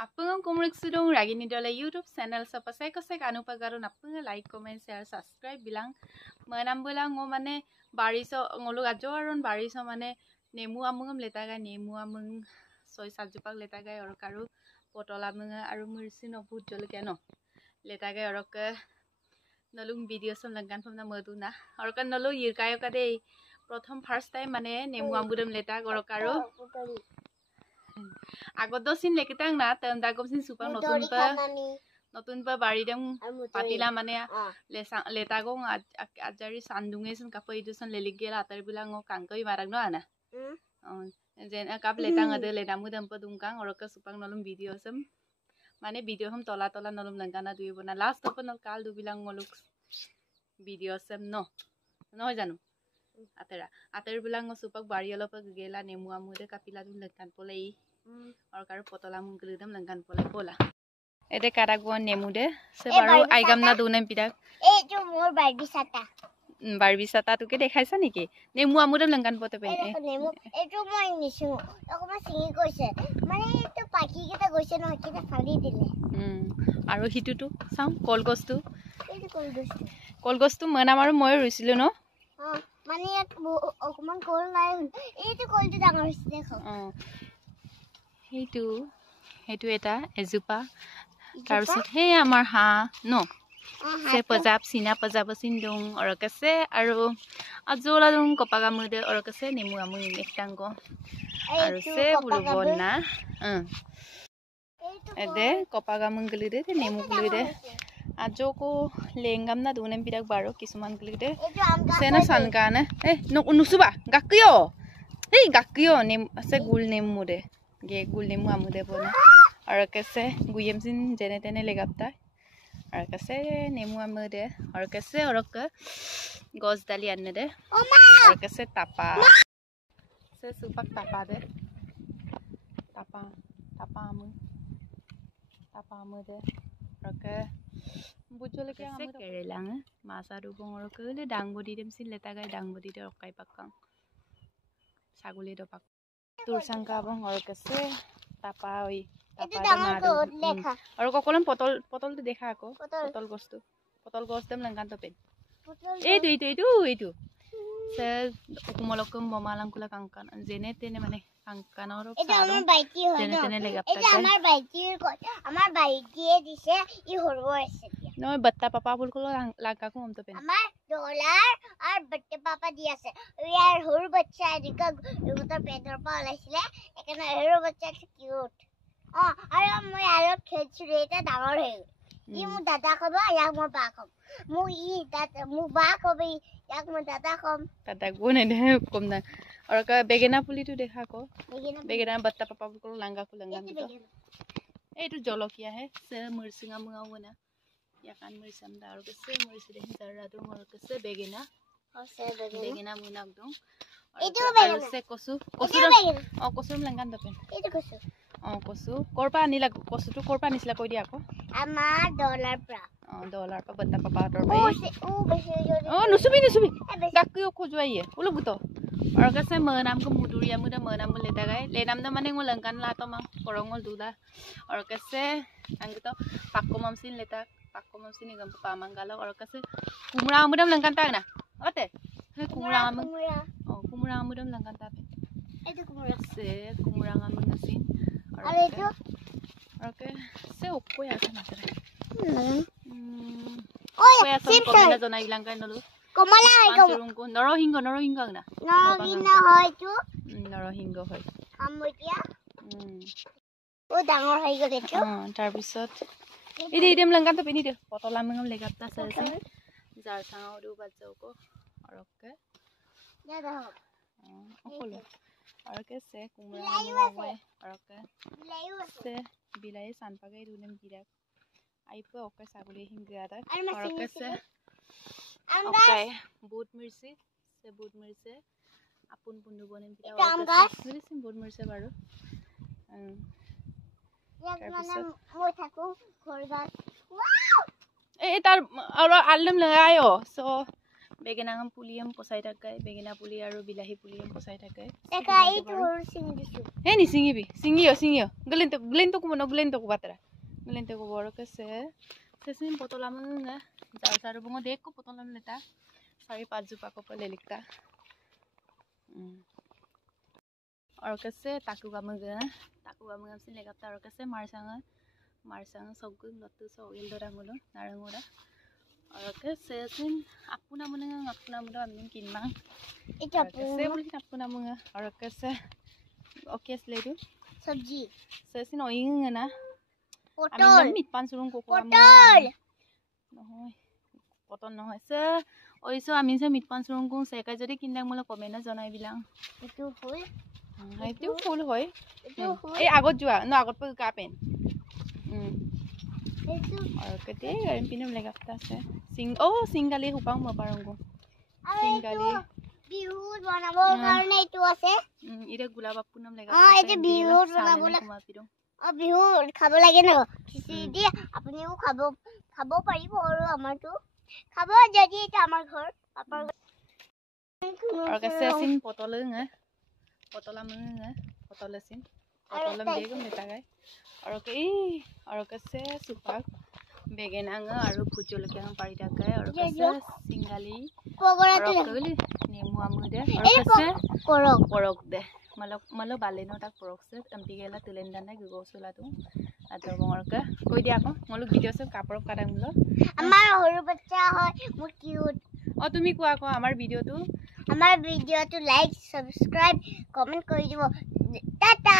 Apung kumrik sudong ragini dola YouTube channel sa pasay kosek anu pagaron apung like comment share subscribe bilang manam bilang ngo mane bariso ngolu ajoron bariso mane nemu amungam letaga nemu amung soy sajupak letaga or karu potola munga aru mursi no put jol keno letaga or ke nolung video som langgan pamna maduna or kan nolu yirkayo kade prothom first time mane nemu amudam leta or karu আগত দছিন লেকিতাং না তেম দাগমছিন সুপাং নতুন পা বাড়ি them পাতিলা মানে লেতাগং আজারি সান্দুঙেছন কাপই দুছন লেলিক গেল আতার বিলা ং কাংকই মারাক ন আনা যেন কাপ লেতাং আদে লেদামু দেম পদুংকাং অরক সুপাং নলুম ভিডিও সম মানে ভিডিও হম তলা তলা নলুম লঙ্কানা দুই বনা লাস্ট অপ নল কাল দুবিলাং মলুক ভিডিও সম ন নহয় জানো আতার বিলা ং সুপাক বাড়ি অলপ গেলা নেমু আমুদে কাপিলা দুন লঙ্কান পলাই और कारो पोतला मुंगलदम लंगन पोला पोला एदे कारागो नेमुदे से बारो आइगाम ना दुने पिडाक ए जो मोर बारबी साता तुके देखाइसा नेकी नेमु आमुदम लंगन पोते पे नेमु ए जो মই নিছু অকমা সিঙি কইছে মানে তো পাখি কেটা কইছে ন কিটা ফালি দিলে আৰু হিটুটো চাও কলগছটো কলগছটো মনা মাৰু মই ৰুইছিলো ন মানে অকমান কল নাই এইটো কলটো ডাঙৰ হৈছে দেখো हेतु एटा एजुपा তাৰপিছত হে আমাৰ হা ন সে পজাব সিনা পজাব সিন্দুং অৰকছে আৰু আজোলা দুং কপাগামুদে অৰকছে নেমু আমু একটাংগ আৰু সে বুলবনা এদে কপাগামুং গলিদে নেমু গলিদে আজোকো লেংগাম না দুনেম বিৰাক বাৰো কিছুমান গলিদে সেনা সানকানে এ নুসুবা গাকিও এই গাকিও নেম আছে গুল নেমুদে गे गुलने मु आमुदे बोना और कैसे गुयम सिन जेने तेने लेगापता और कैसे नेमु आमुदे और कैसे और का गस दाली आने दे और कैसे तापा से सुपक तापा दे तापा आमु दे और के बुझले के आमु केरेलांग मासा दुबंग और के ले डांगबडी देम सिन लेता गाय डांगबडी दे रकाय पाकां सागुले दो पाक तुरसंका बंग और कैसे तापा ओई तापा मारो और कोकलम पतल तो देखा को पतल गोस दम लंगान तो पेन एटु से कुमलकम बमालांकुला कांकान जेने तेने माने कांकानर এটা আমার বাইটি হয় जेने तेने लेगापता এটা আমার বাইটিয়ে দিছে ই হরব আছে নয় বত্তা পাপা বুল কো লাগা কো हम तो पेन আমার ডলার আর বত্তা পাপা দি আছে ইয়ার হর বাচ্চা এদিকে উতর পেটর পা লাইছিলে এখানে হর বাচ্চা কিউট আর মই আর খেলছি এটা ডাঙর হয়ে ই মু দাদা কব ইয়াক মো বা কম মু ই দাদা মু বা কব ইয়াক মো দাদা কম दादा गोने दे कम ना और का बेगेना पुली तो देखा को बेगेना बत्ता पापा बुल को लंगा को लंगा तो एटु जलकिया है से मरसिंगा मुंगावना या कान मरसम दा और से मरसि दे जरा दो और से बेगेना बेगेना मुनाक दो एटु बेगेना से कसु लंगान दपेन एटु कसु कसु करपा आनिला कसुटु करपा निसला कइ दिया को আমার ডলার প্রা डॉलर पर बत्ता पापा डर पे ओ बेसे नुसुबी गाकियो खोजवाइए उलु गुतो और कैसे मनाम को मुदुरिया मुदा मनाम लेता गए लेनाम न माने ngo लंकान ला तो मा करंगल दुला और कैसे अंग तो पाक्को ममसिन लेता पाक्को ममसिन गम पामंगाला और कैसे कुमरा मुदम लंकान ता ना ओते हे कुमरा मुदम लंकान ता पे एटु कुमरा से कुमरा ममसिन और एटु और के से ओको या ना ओए सिम्पल जना इलांका नलु কমলা হয় পাঁচরুংকো নরহিংগ না হয় তো নরহিংগ হয় আমতিয়া ও ডাঙৰ হৈ গলে তো তাৰ পিছত ইদিম লংকান তো পেনি দে পতলা মংম লেগাপতা আছে যাৰ সাও দু বাজৌকো অৰকে দাদা অকলে অৰকে সে কুমৰা হয় অৰকে সে বিলাই সানপাগাই দুনেম বিৰাক आइपो ओके सागुले हिंगादा और से ओके बूट मिर्ची आपुन बुंदु बनेम पिटा मिर्ची बूट मिर्ची बारो एक माने মই থাকো ঘৰবাৰ ওয়াও ए तार और आलम लगायो सो बेगेनाम पुलियम पसाइ थाकाय बेगेना पुलि आरो बिलाही पुलियम पसाइ थाकाय দেখা এইটো সৰু চিঙি দিছো হে নি সিঙিও গলেন তো কোন গলেন তো Batra galen to bor ke sesin potolam nga jar bungo dek ko potolam leta sari 5 jupa ko pale likta और कैसे ताकू गाम से लेगाता और कैसे मारसांग सब लत्तु सब इल दरांगलो नारंगोरा और कैसे सिन आपुना मन आमिन किनबा এটা कैसे बोल आपुना मन और कैसे ओके स्लेदु सब्जी सेसिन ओइंग ना পটল आमिन मिट पान सुरुं को পটল নহয় পটল নহয় সে ওইসো আমিন সে মিট পান সুरुं को সেকা যদি কিনদাং মলে কমেন্ট জনাই বিলাং এটো হই এইটো ফুল হয় এটো হই এই আগত যোৱা ন আগত পে কাপেন এটো और कते गरम पिनम लगाता আছে সিংগালি হুপাং মপারঙ্গো সিংগালি বিহুত বনাবৰ কাৰণে এইটো আছে ইৰে গুলাব পুনম অ लगाता এইটো বিহুত বনাবলৈ বিহু খাব লাগে ন খিচিৰি দি আপুনিও খাব পাৰিব আৰু আমাৰটো খাব যদি এটা আমাৰ ঘৰ পাপাৰ और कैसे सिन पटल nga पटला nga पटल सिन पटलम देगम लेता गाय और कैसे सुपाक बेगेना nga और भुजलके हम पारी दागाय और कैसे सिंगाली পগৰাটো कगली नेमु आमुदे और कैसे porok de malo baleno tak porok se ampi gela tulenda na gogosula tu atau bongorka koi dia ko molu video se kaporok kadang mulo আমাৰ সৰু বাচ্চা হয় মোৰ কিউট অ তুমি কোৱা কোৱা আমাৰ ভিডিওটো লাইক সাবস্ক্ৰাইব কমেন্ট কৰি দিব টাটা